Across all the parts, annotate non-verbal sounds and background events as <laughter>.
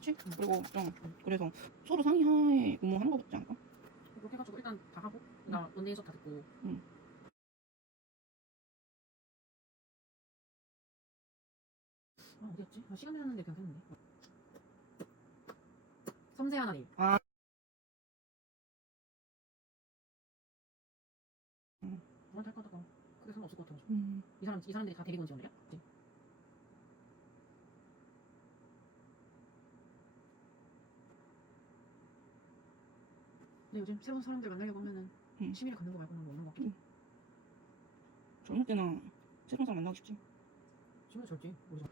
그치? 그리고 좀 그래서 서로 상의하에 근무하는 거 같지 않을까? 그렇게 해가지고 일단 다 하고 나 원데이 수업 다 듣고 응. 아 어디였지? 아, 시간 되었는데 괜찮네 섬세한 아이 아. 저한테 할까 하다가 그게 상관없을 것 같아 음. 이 사람 이 사람들이 다 대리원 지원이야? 그치? 근데 요즘 새로운 사람들 만나려고 하면은 응. 취미를 갖는 거 말고는 뭐 없는 것 같긴 해. 젊을 때나 새로운 사람 만나고 싶지. 취미 절지 모르죠.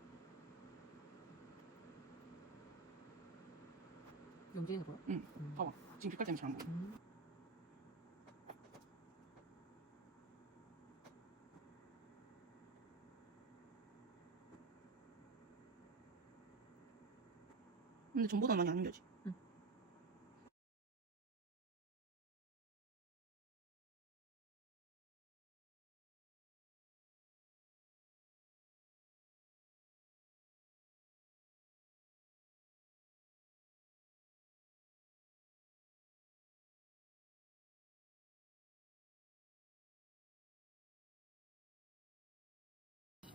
영진이는 뭐야? 응. 음. 봐봐. 지금 빛깔 때문에 잘 안 보여. 음. 근데 전보다 많이 안 힘들지. 응.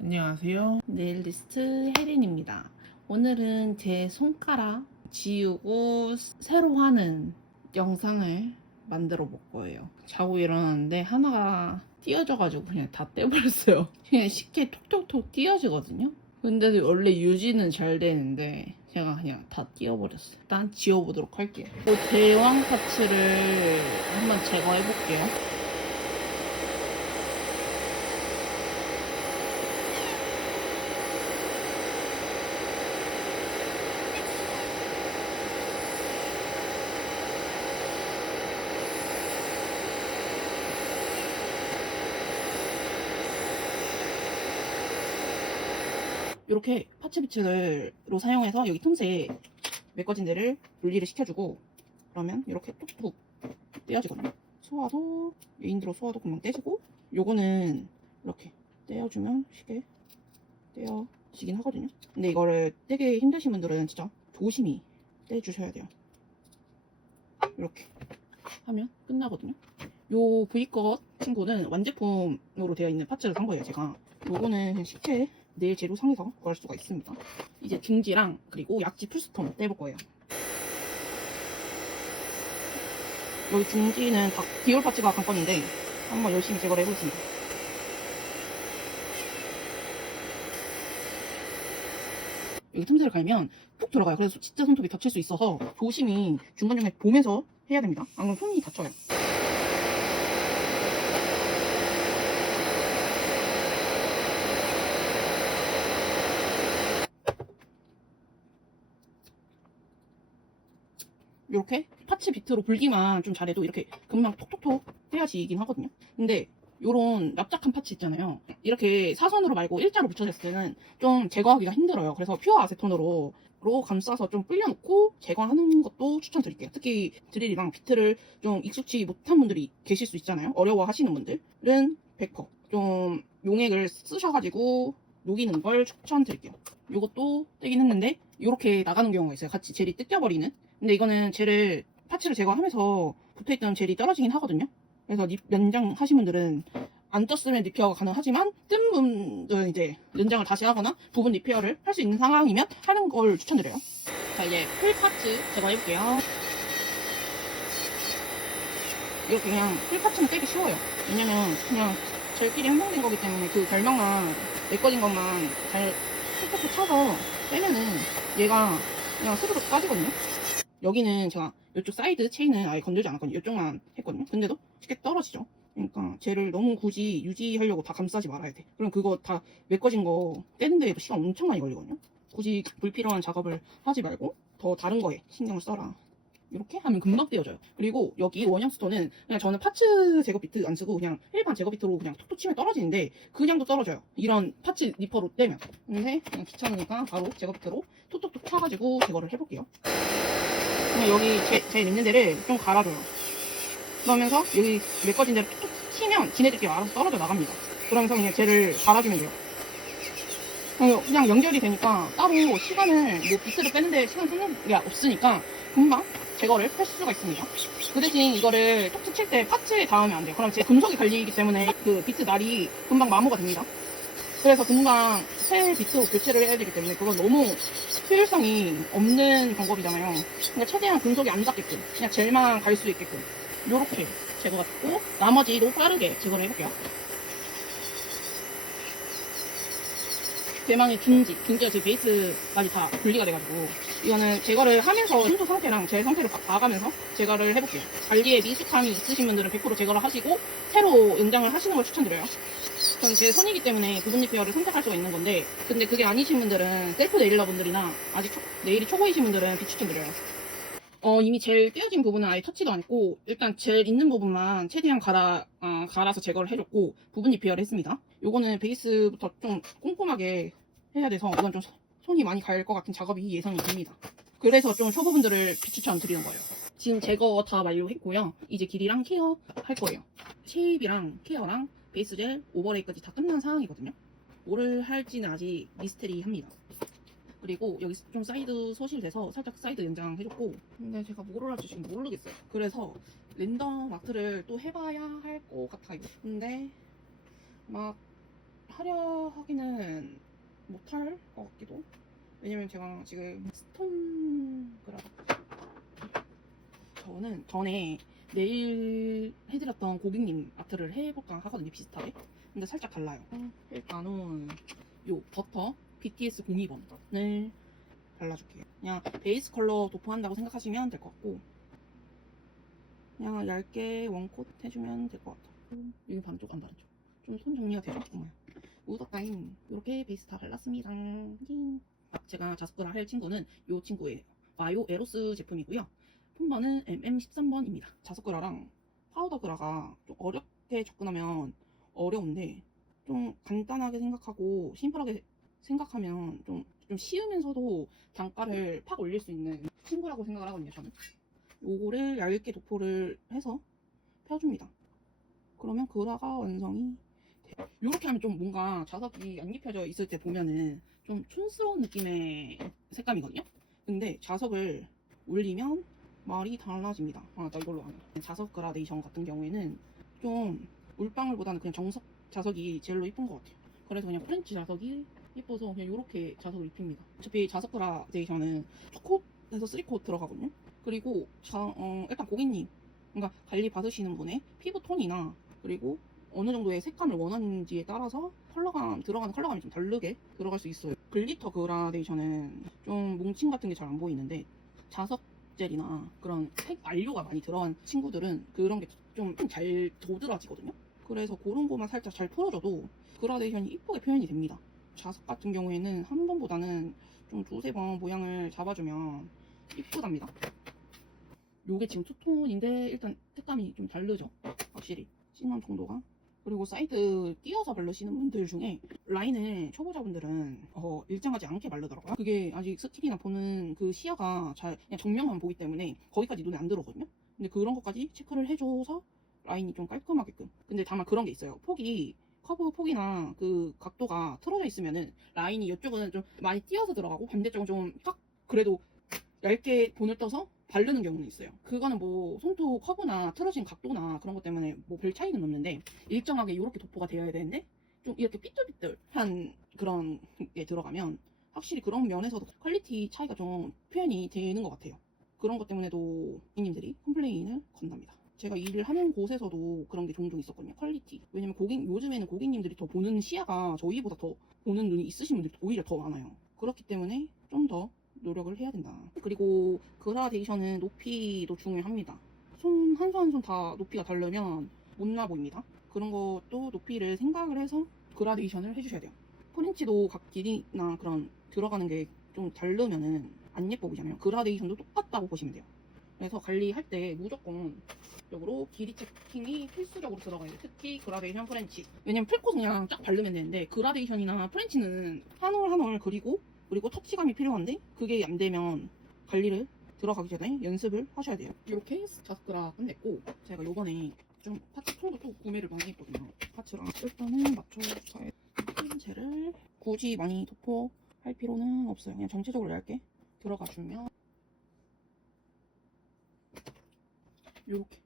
안녕하세요. 네일리스트 혜린입니다. 오늘은 제 손가락 지우고 새로 하는 영상을 만들어 볼 거예요. 자고 일어났는데 하나가 띄어져가지고 그냥 다 떼버렸어요. <laughs> 그냥 쉽게 톡톡톡 띄어지거든요. 근데 원래 유지는 잘 되는데 제가 그냥 다 띄어버렸어요. 일단 지워보도록 할게요. 그 대왕 파츠를 한번 제거해 볼게요. 이렇게 파츠 비츠로 사용해서 여기 틈새에 메꿔진 데를 분리를 시켜주고 그러면 이렇게 툭툭 떼어지거든요. 소화도 메인드로 소화도 금방 떼지고 요거는 이렇게 떼어주면 쉽게 떼어지긴 하거든요. 근데 이거를 떼기 힘드신 분들은 진짜 조심히 떼주셔야 돼요. 이렇게 하면 끝나거든요. 요 V컷 친구는 완제품으로 되어 있는 파츠를 산 거예요, 제가. 요거는 쉽게 내일 재료 상에서 구할 수가 있습니다. 이제 중지랑 그리고 약지 풀스톤 떼볼 거예요. 여기 중지는 다 디올 파츠가 관건인데 한번 열심히 제거를 해보겠습니다. 여기 틈새를 갈면 푹 들어가요. 그래서 진짜 손톱이 다칠 수 있어서 조심히 중간중간에 보면서 해야 됩니다. 안 그러면 손이 다쳐요. 이렇게 파츠 비트로 불기만 좀 잘해도 이렇게 금방 톡톡톡 떼어지긴 하거든요. 근데 요런 납작한 파츠 있잖아요. 이렇게 사선으로 말고 일자로 붙여졌을 때는 좀 제거하기가 힘들어요. 그래서 퓨어 아세톤으로 로 감싸서 좀 불려놓고 제거하는 것도 추천드릴게요. 특히 드릴이랑 비트를 좀 익숙치 못한 분들이 계실 수 있잖아요. 어려워 하시는 분들은 100%좀 용액을 쓰셔가지고 녹이는 걸 추천드릴게요. 요것도 떼긴 했는데 이렇게 나가는 경우가 있어요. 같이 젤이 뜯겨버리는. 근데 이거는 젤을 파츠를 제거하면서 붙어있던 젤이 떨어지긴 하거든요. 그래서 립 연장 하신 분들은 안 떴으면 리페어가 가능하지만 뜬 분들은 이제 연장을 다시 하거나 부분 리페어를 할 수 있는 상황이면 하는 걸 추천드려요. 자 이제 풀 파츠 제거해볼게요. 이렇게 그냥 풀 파츠는 떼기 쉬워요. 왜냐면 그냥 젤끼리 형성된 거기 때문에 그 결명만 메꿔진 것만 잘 톡톡톡 쳐서 빼면은 얘가 그냥 스르륵 빠지거든요. 여기는 제가 이쪽 사이드 체인은 아예 건들지 않았거든요. 이쪽만 했거든요. 근데도 쉽게 떨어지죠. 그러니까 쟤를 너무 굳이 유지하려고 다 감싸지 말아야 돼. 그럼 그거 다 메꿔진 거 떼는 데에도 시간 엄청 많이 걸리거든요. 굳이 불필요한 작업을 하지 말고 더 다른 거에 신경을 써라. 이렇게 하면 금방 떼어져요. 그리고 여기 원형 스톤은 그냥 저는 파츠 제거 비트 안 쓰고 그냥 일반 제거 비트로 그냥 톡톡 치면 떨어지는데 그냥도 떨어져요. 이런 파츠 니퍼로 떼면. 근데 그냥 귀찮으니까 바로 제거 비트로 톡톡톡 쳐가지고 제거를 해볼게요. 그냥 여기 제, 제 있는 데를 좀 갈아줘요. 그러면서 여기 메꿔진 데를 툭툭 치면 지네들끼리 알아서 떨어져 나갑니다. 그러면서 그냥 쟤를 갈아주면 돼요. 어, 그냥 연결이 되니까 따로 시간을 뭐 비트를 빼는데 시간 쓰는 게 없으니까 금방 제거를 할 수가 있습니다. 그 대신 이거를 톡트 칠때 파츠에 닿으면 안 돼요. 그럼 제 금속이 갈리기 때문에 그 비트 날이 금방 마모가 됩니다. 그래서 금방 새 비트 교체를 해야 되기 때문에 그건 너무 효율성이 없는 방법이잖아요. 그러니까 최대한 금속이 안 닿게끔 그냥 젤만 갈 수 있게끔 이렇게 제거가 됐고 나머지 도 빠르게 제거를 해볼게요. 대망의 중지, 중지가 제 베이스까지 다 분리가 돼가지고 이거는 제거를 하면서 순도 상태랑 제 상태를 봐- 봐가면서 제거를 해볼게요. 관리에 미숙함이 있으신 분들은 100% 제거를 하시고 새로 연장을 하시는 걸 추천드려요. 저는 제 손이기 때문에 부분 리페어를 선택할 수가 있는 건데 근데 그게 아니신 분들은 셀프 네일러 분들이나 아직 초- 네일이 초보이신 분들은 비추천드려요. 어, 이미 젤 떼어진 부분은 아예 터치도 안 했고 일단 젤 있는 부분만 최대한 갈아, 아, 갈아서 제거를 해줬고 부분 리페어를 했습니다. 요거는 베이스부터 좀 꼼꼼하게 해야 돼서 이건 좀 소- 손이 많이 갈 것 같은 작업이 예상이 됩니다. 그래서 좀 초보분들을 비추천 드리는 거예요. 지금 제거 다 완료했고요. 이제 길이랑 케어 할 거예요. 쉐입이랑 케어랑 베이스 젤, 오버레이까지 다 끝난 상황이거든요. 뭐를 할지는 아직 미스테리합니다. 그리고 여기 좀 사이드 소실돼서 살짝 사이드 연장 해줬고. 근데 제가 뭐를 할지 지금 모르겠어요. 그래서 랜덤 마트를 또 해봐야 할 것 같아요. 근데 막 하려 하기는 못할 것 같기도. 왜냐면 제가 지금 스톤 그라 저는 전에 내일 해드렸던 고객님 아트를 해볼까 하거든요 비슷하게. 근데 살짝 달라요. 일단은 요 버터 BTS 02번을 발라줄게요. 그냥 베이스 컬러 도포한다고 생각하시면 될 것 같고 그냥 얇게 원콧 해주면 될 것 같아요. 여기 반쪽 안 반쪽. 좀 손 정리가 되죠? 정말. 우더타임 이렇게 베이스 다 발랐습니다. 띵. 제가 자습그라 할 친구는 이 친구예요. 마요 에로스 제품이고요. 폰번은 MM13번입니다. 자석그라랑 파우더그라가 좀 어렵게 접근하면 어려운데 좀 간단하게 생각하고 심플하게 생각하면 좀, 좀 쉬우면서도 단가를 팍 올릴 수 있는 친구라고 생각을 하거든요, 저는. 요거를 얇게 도포를 해서 펴줍니다. 그러면 그라가 완성이 돼요. 요렇게 하면 좀 뭔가 자석이 안 입혀져 있을 때 보면은 좀 촌스러운 느낌의 색감이거든요? 근데 자석을 올리면 말이 달라집니다. 아, 나 이걸로 안 해. 자석 그라데이션 같은 경우에는 좀 물방울보다는 그냥 정석 자석이 제일로 이쁜 것 같아요. 그래서 그냥 프렌치 자석이 예뻐서 그냥 이렇게 자석을 입힙니다. 어차피 자석 그라데이션은 2콧에서 3콧 들어가거든요. 그리고 자, 어, 일단 고객님, 그러니까 관리 받으시는 분의 피부 톤이나 그리고 어느 정도의 색감을 원하는지에 따라서 컬러감 들어가는 컬러감이 좀 다르게 들어갈 수 있어요. 글리터 그라데이션은 좀 뭉침 같은 게 잘 안 보이는데 자석 젤이나 그런 색 완료가 많이 들어간 친구들은 그런 게 좀 잘 도드라지거든요. 그래서 그런 거만 살짝 잘 풀어줘도 그라데이션이 이쁘게 표현이 됩니다. 자석 같은 경우에는 한 번보다는 좀 두세 번 모양을 잡아주면 이쁘답니다. 요게 지금 투톤인데 일단 색감이 좀 다르죠. 확실히 진한 정도가. 그리고 사이드 띄어서 바르시는 분들 중에 라인을 초보자분들은 어, 일정하지 않게 바르더라고요. 그게 아직 스킬이나 보는 그 시야가 잘 그냥 정면만 보기 때문에 거기까지 눈에 안 들어오거든요. 근데 그런 것까지 체크를 해줘서 라인이 좀 깔끔하게끔. 근데 다만 그런 게 있어요. 폭이 커브 폭이나 그 각도가 틀어져 있으면은 라인이 이쪽은 좀 많이 띄어서 들어가고 반대쪽은 좀 딱 그래도 얇게 본을 떠서 바르는 경우는 있어요. 그거는 뭐 손톱 커브나 틀어진 각도나 그런 것 때문에 뭐 별 차이는 없는데 일정하게 이렇게 도포가 되어야 되는데 좀 이렇게 삐뚤삐뚤한 그런 게 들어가면 확실히 그런 면에서도 퀄리티 차이가 좀 표현이 되는 것 같아요. 그런 것 때문에도 고객님들이 컴플레인을 건답니다. 제가 일을 하는 곳에서도 그런 게 종종 있었거든요. 퀄리티. 왜냐면 고객, 요즘에는 고객님들이 더 보는 시야가 저희보다 더 보는 눈이 있으신 분들이 오히려 더 많아요. 그렇기 때문에 좀 더 노력을 해야 된다. 그리고 그라데이션은 높이도 중요합니다. 손 한 손 한 손 다 높이가 다르면 못나 보입니다. 그런 것도 높이를 생각을 해서 그라데이션을 해주셔야 돼요. 프린치도 각 길이나 그런 들어가는 게 좀 다르면은 안 예뻐 보이잖아요. 그라데이션도 똑같다고 보시면 돼요. 그래서 관리할 때 무조건 적으로 길이 체킹이 필수적으로 들어가야 돼요. 특히 그라데이션 프렌치. 왜냐면 풀코스 그냥 쫙 바르면 되는데 그라데이션이나 프렌치는 한 올 한 올 그리고 그리고 터치감이 필요한데 그게 안 되면 관리를 들어가기 전에 연습을 하셔야 돼요. 이렇게 자스크라 끝냈고 제가 요번에 좀 파츠 통도 또 구매를 많이 했거든요. 파츠랑 일단은 맞춰서 젤을 굳이 많이 도포할 필요는 없어요. 그냥 전체적으로 얇게 들어가 주면 이렇게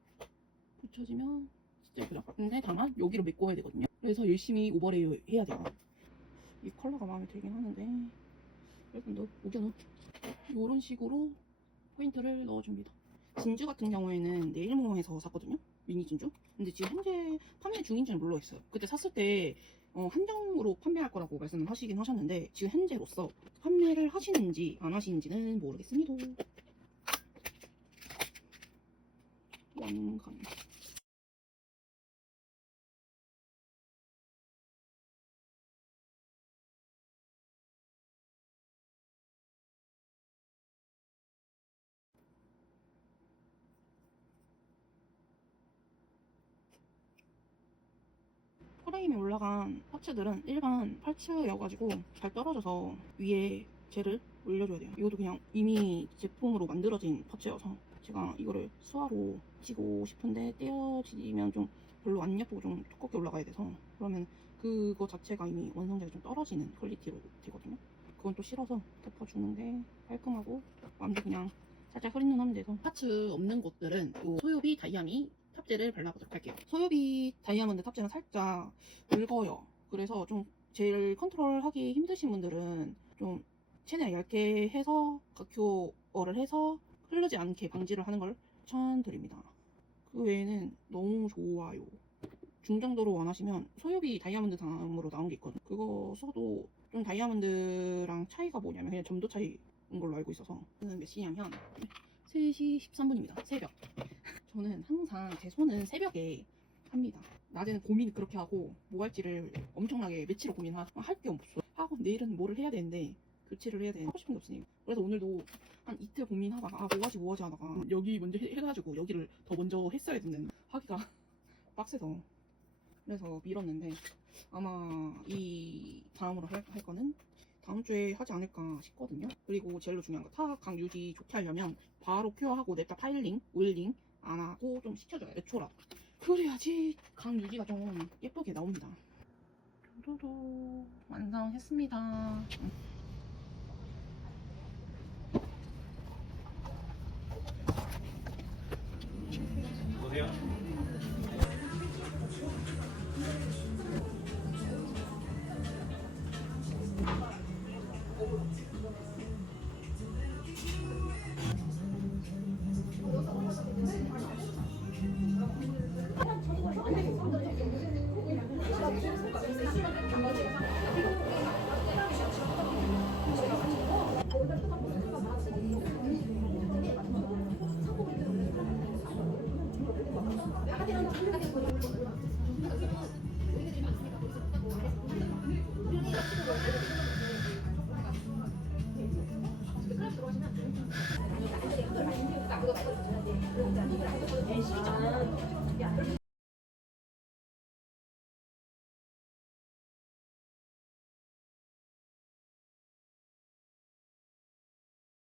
붙여지면 진짜 예쁘죠? 근데 다만 여기로 메꿔야 되거든요. 그래서 열심히 오버레이 해야 돼요. 이 컬러가 마음에 들긴 하는데 넣, 우겨넣 이런 식으로 포인트를 넣어줍니다. 진주 같은 경우에는 네일모에서 샀거든요. 미니 진주. 근데 지금 현재 판매 중인지는 모르겠어요. 그때 샀을 때 어, 한정으로 판매할 거라고 말씀을 하시긴 하셨는데 지금 현재로서 판매를 하시는지 안 하시는지는 모르겠습니다. 완간. 프레임에 올라간 파츠들은 일반 파츠여가지고 잘 떨어져서 위에 젤을 올려줘야 돼요. 이것도 그냥 이미 제품으로 만들어진 파츠여서 제가 이거를 수화로 치고 싶은데 떼어지면 좀 별로 안 예쁘고 좀 두껍게 올라가야 돼서 그러면 그거 자체가 이미 완성자가 좀 떨어지는 퀄리티로 되거든요. 그건 또 싫어서 덮어주는 게 깔끔하고 마음도 그냥 살짝 흐린 눈 하면 돼서 파츠 없는 곳들은 요 소요비 다이아미 탑재를 발라보도록 할게요. 소요비 다이아몬드 탑재는 살짝 묽어요. 그래서 좀 제일 컨트롤하기 힘드신 분들은 좀 최대한 얇게 해서 각효어를 해서 흐르지 않게 방지를 하는 걸 추천드립니다. 그 외에는 너무 좋아요. 중정도로 원하시면 소요비 다이아몬드 다음으로 나온 게 있거든요. 그거 써도 좀 다이아몬드랑 차이가 뭐냐면 그냥 점도 차이인 걸로 알고 있어서 저는 몇 시냐면 3시 13분입니다. 새벽. <laughs> 저는 항상 제 손은 새벽에 합니다. 낮에는 고민을 그렇게 하고 뭐 할지를 엄청나게 며칠을 고민하고 할 게 없어. 하고 내일은 뭐를 해야 되는데 교체를 해야 되는데 하고 싶은 게 없으니까. 그래서 오늘도 한 이틀 고민하다가 아 뭐 하지 뭐 하지 하다가 여기 먼저 해, 가지고 여기를 더 먼저 했어야 됐는데 하기가 <laughs> 빡세서 그래서 미뤘는데 아마 이 다음으로 할, 할 거는 다음 주에 하지 않을까 싶거든요. 그리고 제일로 중요한 거 타강 유지 좋게 하려면 바로 큐어하고 냅다 파일링, 오일링 안 하고 좀 시켜줘요. 몇 초라. 그래야지 강 유지가 좀 예쁘게 나옵니다. 도도 완성했습니다. 갈게요.